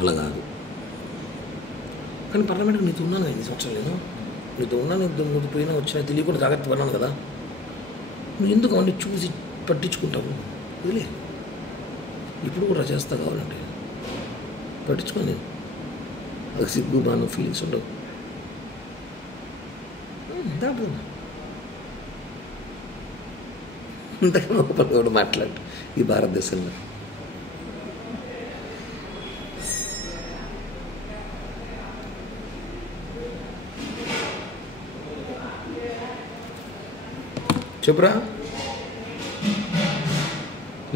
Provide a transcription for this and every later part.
అలా కాదు. కానీ పార్లమెంట్కి నీతో ఉన్నాను 5 సంవత్సరాలు, నేను నీతో ఉన్నాను. నువ్వు పోయినా వచ్చినా తెలియకుండా జాగ్రత్త పడినాను కదా. నువ్వు ఎందుకు అవన్నీ చూసి పట్టించుకుంటావు? వదిలే. ఇప్పుడు కూడా చేస్తా కావాలంటే పట్టించుకోండి. అది సిగ్గు బాను ఫీలింగ్స్ ఉండవు. దాపు ఇంతకన్నా ఒక కూడా మాట్లాడు ఈ భారతదేశంలో. చెప్పురా.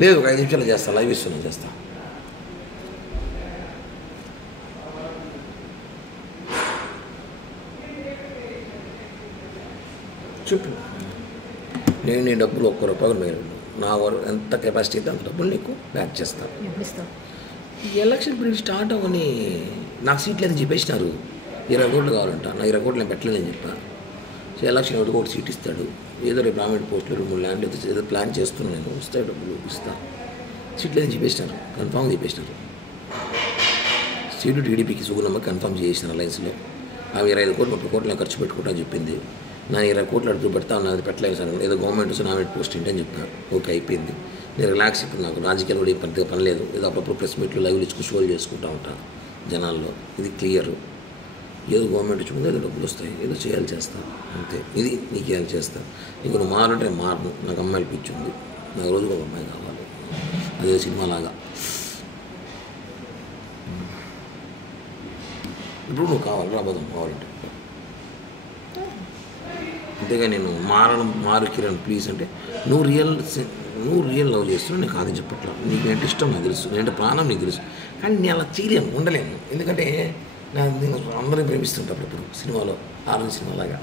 లేదు, ఒక 5 నిమిషాలు చేస్తా, లైవ్ ఇస్తున్నా, చేస్తా. చెప్పు. నేను నీ డబ్బులు ₹1 మీరు నా ఎంత కెపాసిటీ అయితే అంత డబ్బులు నీకు బ్యాక్ చేస్తాను. ఈ ఎలక్షన్ పీరియడ్ స్టార్ట్ అవ్వని నాకు సీట్లు అయితే చెప్పేసినారు. 20 కోట్లు కావాలంట. నా 20 కోట్లు నేను పెట్టలేదని చెప్పాను. సో ఎలక్షన్ ఒకటి సీట్ ఇస్తాడు. ఏదో రేపు ప్రామినెంట్ పోస్టులు 2-3 ల్యాండ్ ఏదో ప్లాన్ చేస్తున్నాను నేను. వస్తాయి డబ్బులు ఇస్తాను. సీట్లు అయితే చెప్పేసినారు, కన్ఫామ్ చెప్పేసినారు. సీటు టీడీపీకి సుగుణమ్మ కన్ఫామ్ చేసినారు అలయన్స్లో. ఆమె 25 కోట్లు 30 కోట్లు నేను ఖర్చు పెట్టుకుంటా చెప్పింది. నా 20 కోట్లు అడుగు పెడతా ఉన్నది, పెట్టలేదు సార్. ఏదో గవర్నమెంట్ వస్తే నామినేట్ పోస్ట్ ఏంటని చెప్తాను. ఓకే, అయిపోయింది. నేను రిలాక్స్. ఇప్పుడు నాకు రాజకీయాలు కూడా పెద్దగా పని లేదు. ఏదో అప్పుడప్పుడు ప్రెస్ మీట్లు లైవ్లు ఇచ్చుకుని షోలు చేసుకుంటూ ఉంటాను జనాల్లో. ఇది క్లియర్. ఏదో గవర్నమెంట్ ఇచ్చుకుంటే ఏదో డబ్బులు వస్తాయి, ఏదో చేయాలి చేస్తాను అంతే. ఇది నీకు చేయాలి చేస్తాను. నీకు నువ్వు మారంటే మారను. నాకు అమ్మాయిలు పిచ్చి ఉంది. నాకు రోజుకు ఒక అమ్మాయి కావాలి. అదే సినిమాలాగా. ఇప్పుడు నువ్వు కావాలి, రాబోదాం కావాలంటే. అంతేగా నేను మారు కిరణ్ ప్లీజ్ అంటే నువ్వు రియల్ లవ్ చేస్తున్నావు. నీకు అది చెప్పట్లా. నీకు ఏంటి ఇష్టం నాకు తెలుసు, నేనంటే ప్రాణం నీకు తెలుసు. కానీ నేను అలా చేయలేను, ఉండలేను. ఎందుకంటే నేను అందరినీ ప్రేమిస్తుంటా. అప్పుడు సినిమాలో 6 నెలల సినిమాలాగా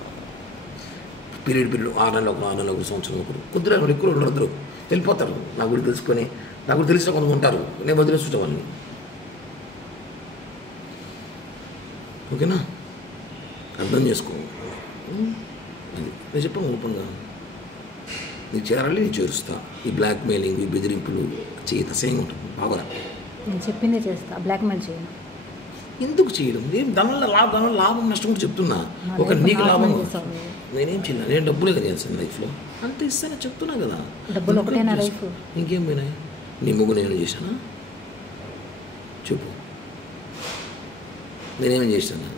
పీరియడ్ 6 నెలలు ఒకరు, 6 నెలలు ఒకరు, సంవత్సరం ఒకరు. కొద్దిగా ఎక్కువ ఉండరు, వెళ్ళిపోతారు. నా గురించి తెలుసుకొని, నా గురించి తెలిసిన కొంతమంది ఉంటారు. నేను వదిలేస్తుంటా వాళ్ళని. ఓకేనా? అర్థం చేసుకో. అది నేను చెప్పాను ఓపెన్గా. నీకు చేరాలి, నేను చేరుస్తా. ఈ బ్లాక్మెయిలింగ్, ఈ బెదిరింపులు చేయి అసహ్యంగా ఉంటుంది. బాగా నేను చెప్పిందే చేస్తా, బ్లాక్మెయిల్ చేయను. ఎందుకు చేయడం? ఏం దానివల్ల లాభం నష్టం కూడా చెప్తున్నా. ఒక నీకు లాభం నేనేం చేయను. నేను డబ్బులే చేస్తాను లైఫ్లో, అంత ఇస్తాను చెప్తున్నా కదా. డబ్బులు ఒకటేనా లైఫ్? ఇంకేం పోయినాయి? నీ ముగ్గు నేను చేశానా చెప్పు. నేనేమేం చేశాను?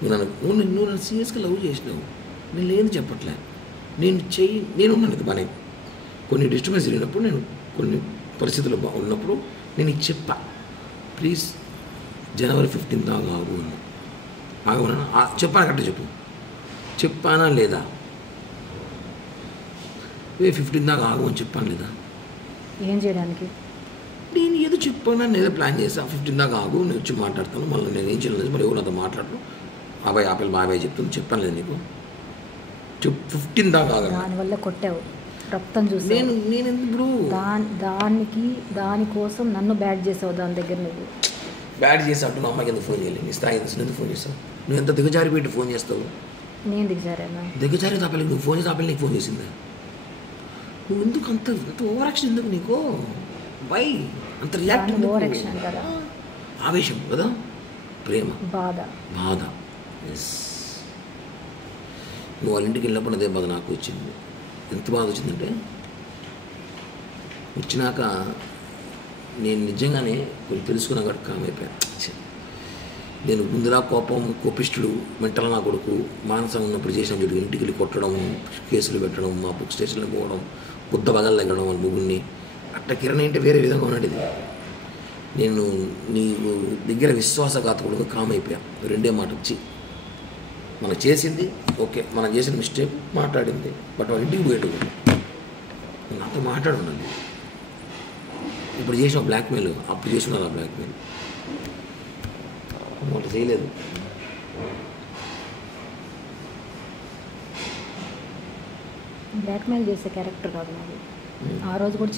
నువ్వు నన్ను సీరియస్గా లవ్ చేసినావు. నేను లేని చెప్పట్లే. నేను ఉన్నాను బాగానే. కొన్ని డిస్టర్బెన్స్ జరిగినప్పుడు, నేను కొన్ని పరిస్థితులు ఉన్నప్పుడు నేను నీకు చెప్పా, ప్లీజ్ జనవరి 15 దాకా ఆగు అని. ఆగమన్నా చెప్పాను కరెక్ట్ చెప్పు. చెప్పానా లేదా? 15 దాకా ఆగు అని చెప్పాను లేదా? ఏం చేయడానికి? నేను ఏదో చెప్పాను, నేను ఏదో ప్లాన్ చేసా. 15 దాకా ఆగు, నేను వచ్చి మాట్లాడతాను. మళ్ళీ నేను ఏం చేయలేదు. మరి ఎవరు నాతో మాట్లాడరు. ఆపిల్ బాబాయ్ చెప్తుంది. చెప్పాను లేదు నీకు? 15 దాకా ఆగ. దానివల్ల కొట్టావు, రక్తం చూసి. నేను ఇప్పుడు దానికోసం నన్ను బ్యాడ్ చేసావు. దాని దగ్గర నువ్వు బ్యాడ్ చేసి అంటున్నా. అమ్మాయికి ఎందుకు ఫోన్ చేయలేదు? నీ స్థాయి ఎందుకు ఫోన్ చేస్తావు? నువ్వు ఎంత దిగజారి పెట్టి ఫోన్ చేస్తావు? నేను దిగజారేనా? దిగజారి తాపలకి నువ్వు ఫోన్ చేసి ఆపలి నీకు ఫోన్ చేసిందా? నువ్వు ఎందుకు అంత ఓవర్ యాక్షన్? ఎందుకు నీకు? వై అంత రియాక్ట్? ఓవర్ యాక్షన్ అంటారా? ఆవేశం కదా, ప్రేమ, బాధ. ఎస్, నువ్వు వాళ్ళ ఇంటికి వెళ్ళినప్పుడు అదే బాధ నాకు వచ్చింది. ఎంత బాధ వచ్చిందంటే, వచ్చినాక నేను నిజంగానే కొన్ని తెలుసుకున్నా కాబట్టి కామైపోయాను. నేను ముందులా కోపిష్టుడు, మెంటల్ నా కొడుకు, మానసం ఉన్నప్పుడు చేసిన చూడు. ఇంటికి వెళ్ళి కొట్టడం, కేసులు పెట్టడం, మా బుక్ స్టేషన్లో పోవడం, బుద్ధ బదలు తగ్గడం వాళ్ళ ముగ్గురిని. అట్లా కిరణ్ అంటే వేరే విధంగా ఉన్నది. నేను నీ దగ్గర విశ్వాసఘాతకుడుగా కామైపోయా. 2 మాట వచ్చి మనం చేసింది ఓకే, మనం చేసిన మిస్టేక్ మాట్లాడింది. బట్ వాళ్ళ ఇంటికి పోయేట్టు నాతో మాట్లాడుండాలి. ఇప్పుడు చేసిన బ్లాక్మెయిల్, అప్పుడు చేసిన అలా బ్లాక్మెయిల్ వాళ్ళు చేయలేదు. బ్లాక్మెయిల్ చేసే క్యారెక్టర్ కాదు నాది. ఆ రోజు కూడా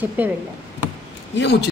చెప్పే వెళ్ళా. ఏమొచ్చింది?